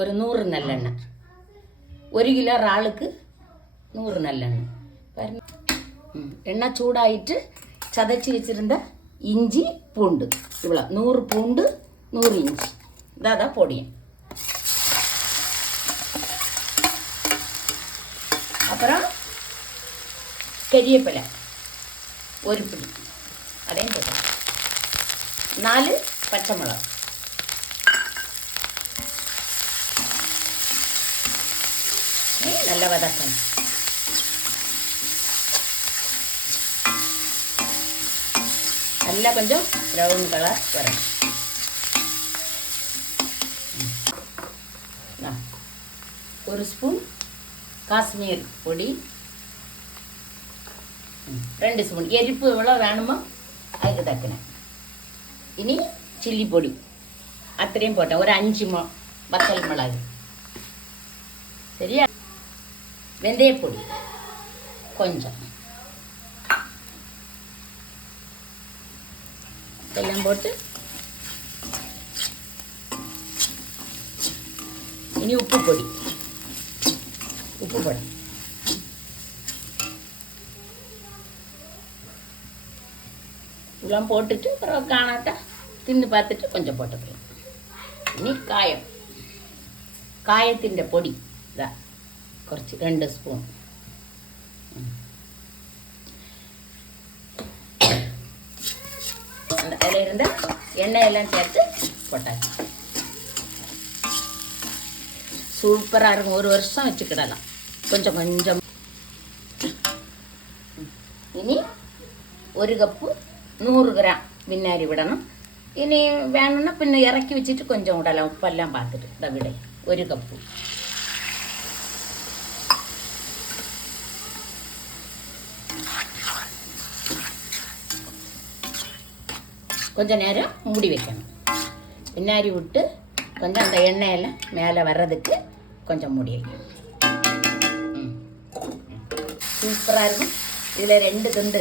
ஒரு 100 நல்லெண்ணெய், 1 கிலோ இறாலுக்கு 100 நல்லெண்ணெய். பாருங்க, எண்ணெய் சூடாயிட்டு சதைச்சி வச்சுருந்த இஞ்சி பூண்டு இவ்வளோ 100 பூண்டு 100 இஞ்சி இதான் பொடியும். அப்புறம் கறிவேப்பிலை 1 பிடி அதையும் போட்டோம். 4 பச்சை மிளகா, நல்லா வதக்கணும். நல்லா கொஞ்சம் ப்ரௌன் கலர் வரணும். 1 ஸ்பூன் காஷ்மீர் பொடி, 2 ஸ்பூன் எரிப்பு எவ்வளோ வேணுமோ அதுக்கு தக்கினேன். இனி சில்லி பொடி அத்தனையும் போட்டேன். ஒரு 5 வத்தல் மிளகு. சரியா? வெந்தயப்பொடி கொஞ்சம் எல்லாம் போட்டு இனி உப்பு பொடி இதெல்லாம் போட்டுட்டு அப்புறம் காணாட்டா தின்னு பார்த்துட்டு கொஞ்சம் போட்டுக்கலாம். இனி காயத்தின் பொடி தான் കുറച്ച് 2 സ്പൂൺ. அதில் இருந்த எண்ணெயெல்லாம் சேர்த்து போட்டாச்சு. சூப்பராக இருக்கும். 1 வருஷம் வச்சுக்கிடலாம். கொஞ்சம் கொஞ்சம். இனி 1 கப்பு 100 கிராம் வினாரி விடணும். இனி வேணும்னா பின்ன இறக்கி வச்சுட்டு கொஞ்சம் விடலாம். உப்பெல்லாம் பார்த்துட்டு இதை விட 1 கப்பு. கொஞ்சம் நேரம் மூடி வைக்கணும். வினாரி விட்டு கொஞ்சம் அந்த எண்ணெயெல்லாம் மேலே வர்றதுக்கு கொஞ்சம் மூடி வைக்கணும். சூப்பராக இருக்கும். இதில் 2 துண்டு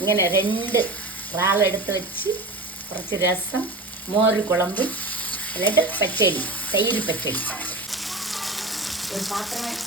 இங்கே 2 இறால் எடுத்து வச்சு കുറച്ച് ரசம், மோர் குழம்பு, എന്നിട്ട് பச்சடி, தயிர் பச்சடி. ஒரு பாத்திரம்